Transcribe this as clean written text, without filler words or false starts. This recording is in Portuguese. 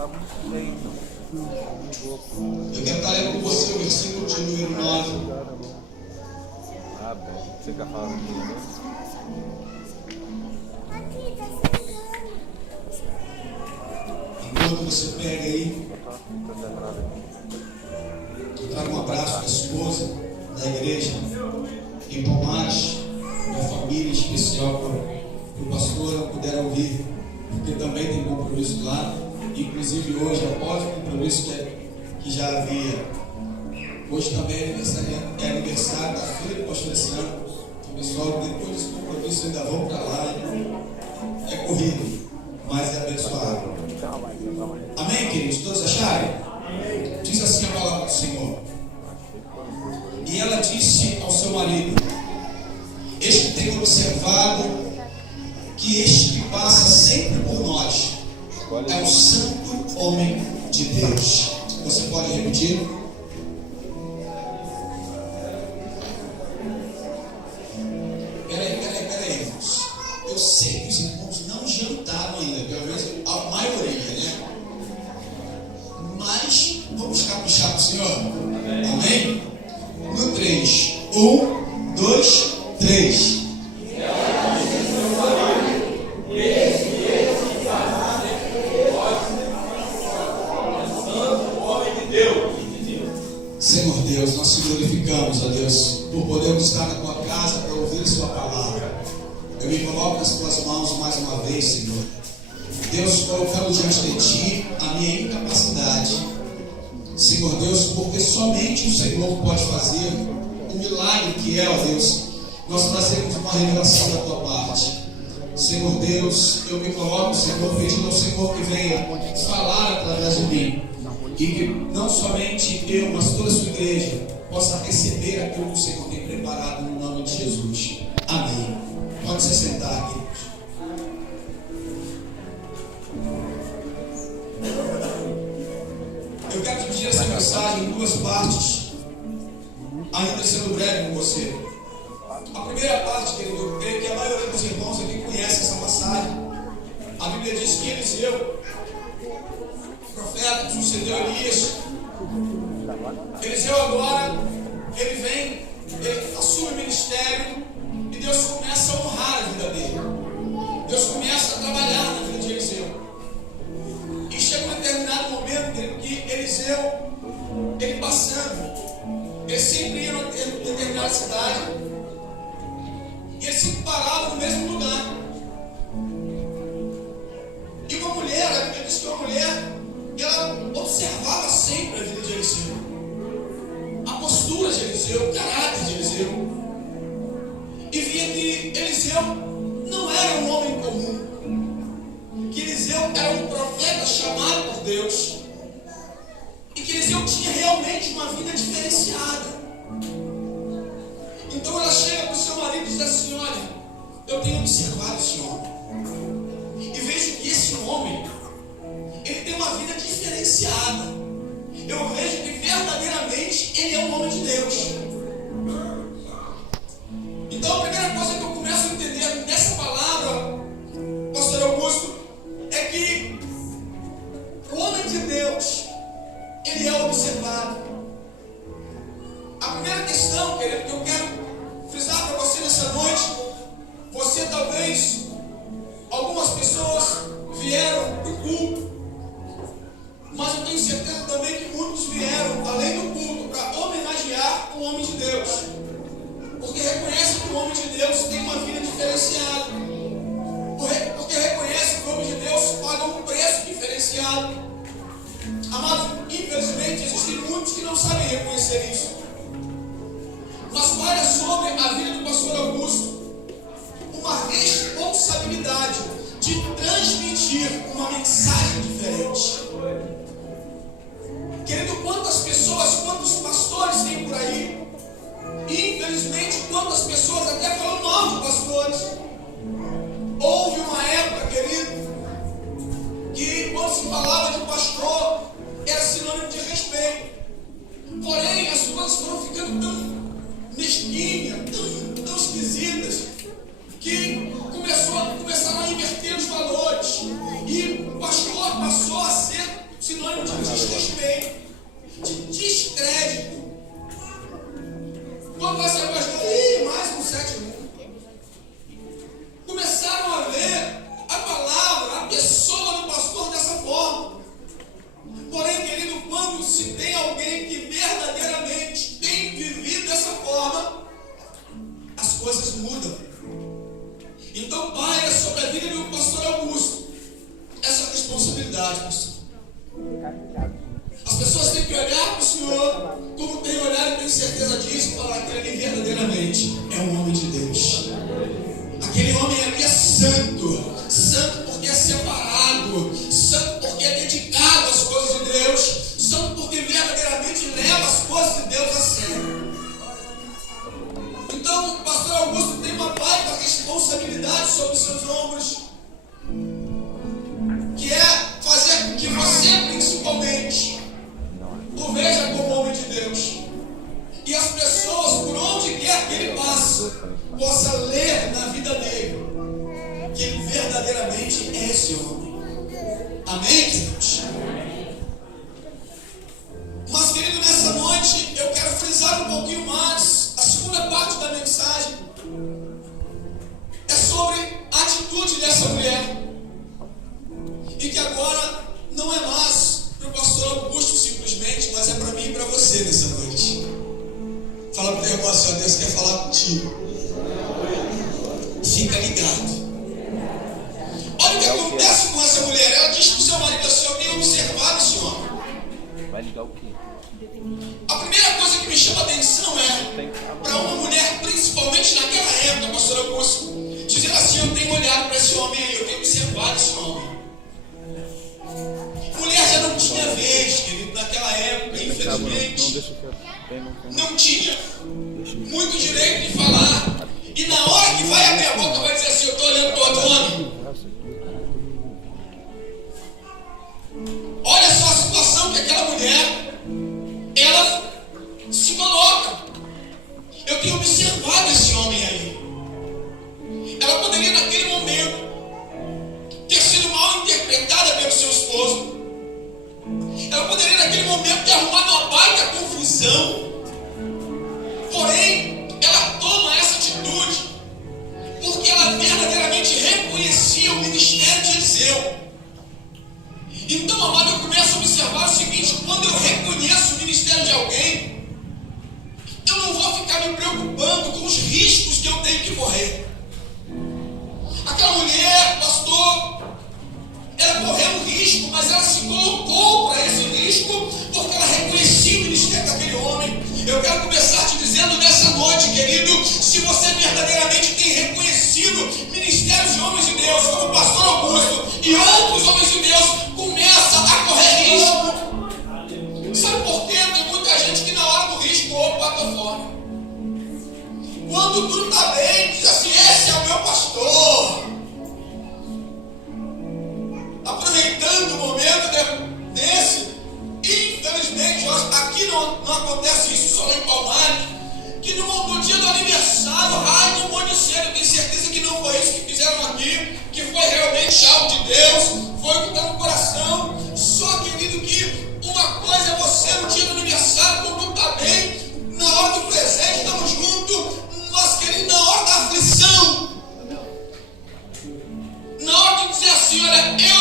Eu quero estar lendo com você o versículo de número 9. Ah, bom. Você quer falar comigo mesmo? Enquanto você pega aí, eu trago um abraço para a esposa da igreja em Palmares, minha família em especial, para o pastor não puder ouvir, porque também tem compromisso lá. Inclusive hoje, após o compromisso que já havia, hoje também é aniversário da filha do pastor Luciano. O pessoal, depois desse compromisso, ainda vão para lá. É corrido, mas é abençoado. Amém, queridos? Todos acharem? Diz assim a palavra do Senhor. E ela disse ao seu marido: este tem observado que este que passa sempre por nós é o santo homem de Deus. Você pode repetir? Peraí, irmãos. Eu sei que os irmãos não jantaram ainda, pelo menos a maioria, né? Mas vamos caprichar para o Senhor. Amém? No 3. 1, 2, 3. Senhor Deus, nós te glorificamos, ó Deus, por podermos estar na tua casa para ouvir a sua palavra. Eu me coloco nas tuas mãos mais uma vez, Senhor. Deus, colocando diante de ti a minha incapacidade, Senhor Deus, porque somente o Senhor pode fazer o milagre que é, ó Deus, nós trazemos uma revelação da tua parte. Senhor Deus, eu me coloco, Senhor, pedindo ao Senhor que venha falar através de mim. E que não somente eu, mas toda a sua igreja possa receber aquilo que o Senhor tem preparado no nome de Jesus. Amém. Pode se sentar, queridos. Eu quero dividir essa mensagem em duas partes, ainda sendo breve com você. A primeira parte, querido, eu creio que a maioria dos irmãos aqui conhece essa passagem. A Bíblia diz que Eliseu, profeta que sucedeu Elias, Eliseu agora, ele vem, ele assume o ministério e Deus começa a honrar a vida dele. Deus começa a trabalhar na vida de Eliseu. E chega um determinado momento que Eliseu, ele passando, ele sempre ia em determinada cidade e ele sempre parava no mesmo lugar. E uma mulher, a Bíblia diz que uma mulher, ela observava sempre a vida de Eliseu, a postura de Eliseu, o caráter de Eliseu, e via que Eliseu não era um homem comum, que Eliseu era um profeta chamado por Deus, e que Eliseu tinha realmente uma vida diferenciada. Então ela chega para o seu marido e diz assim: olha, eu tenho observado esse homem, e vejo que esse homem, ele tem uma vida diferenciada. Eu vejo que verdadeiramente ele é um homem de Deus. Então a primeira coisa que eu começo a entender nessa palavra, pastor Augusto, é que o homem de Deus, ele é observado. A primeira questão, querido, que eu quero frisar para você nessa noite, você talvez, algumas pessoas vieram para o culto, mas eu tenho certeza também que muitos vieram, além do culto, para homenagear o homem de Deus, porque reconhecem que o homem de Deus tem uma vida diferenciada, porque reconhecem que o homem de Deus paga um preço diferenciado. Amados, infelizmente existem muitos que não sabem reconhecer isso, mas olha sobre a vida do pastor Augusto uma responsabilidade de transmitir uma mensagem diferente. Querido, quantas pessoas, quantos pastores tem por aí, e infelizmente quantas pessoas até falam mal de pastores. Houve uma época, querido, que quando se falava de pastor era sinônimo de respeito. Porém as coisas foram ficando tão mesquinhas, tão esquisitas, que começaram a inverter os valores, e o pastor passou a ser santo porque é separado, santo porque é dedicado às coisas de Deus, santo porque verdadeiramente leva as coisas de Deus a sério. Então, o pastor Augusto tem uma baita responsabilidade sobre os seus ombros, que é fazer com que você, principalmente, o veja como homem de Deus. E as pessoas, por onde quer que ele passe, possa ler na vida dele que ele verdadeiramente é esse homem. Amém, queridos? Mas, querido, nessa noite eu quero frisar um pouquinho mais. A segunda parte da mensagem é sobre a atitude dessa mulher. E que agora não é mais para o pastor Augusto simplesmente, mas é para mim e para você nessa noite. Fala para o teu irmão assim, Deus quer falar contigo. Fica ligado. Olha o que acontece com essa mulher. Ela diz para o seu marido assim: eu tenho observado esse homem. Vai ligar o quê? A primeira coisa que me chama a atenção é para uma mulher, principalmente naquela época, pastor Augusto, dizer assim: eu tenho olhado para esse homem aí, eu tenho observado esse homem. Mulher já não tinha vez, querido, naquela época, infelizmente, não tinha muito direito de falar. E na hora que vai abrir a boca, vai dizer assim: eu estou olhando para outro homem. Olha só a situação que aquela mulher, ela se coloca. Eu tenho observado esse homem aí. Ela poderia naquele momento ter sido mal interpretada pelo seu esposo. Ela poderia naquele momento ter arrumado uma baita confusão. Porém, ela toma essa atitude porque ela verdadeiramente reconhecia o ministério de Eliseu. Então, amado, eu começo a observar o seguinte: quando eu reconheço o ministério de alguém, eu não vou ficar me preocupando com os riscos que eu tenho que correr. Aquela mulher, pastor, ela correu um risco, mas ela se colocou para esse risco porque ela reconhecia o ministério daquele homem. Eu quero começar te dizendo nessa noite, querido, se você verdadeiramente tem reconhecido ministérios de homens de Deus, como o pastor Augusto e outros homens de Deus, começa a correr risco. Sabe por quê? Tem muita gente que na hora do risco, opa, tô fora. Quando tudo está bem, diz assim: esse é o meu pastor. Aproveitando o momento desse, infelizmente, aqui não acontece isso só lá em Palmares, que no dia do aniversário, não pode ser, eu tenho certeza que não foi isso que fizeram aqui, que foi realmente algo de Deus, foi o que está no coração. Só, querido, que uma coisa é você no dia do aniversário, quando tudo está bem, na hora do presente, estamos juntos, mas, querido, na hora da aflição, na hora de dizer assim: olha, eu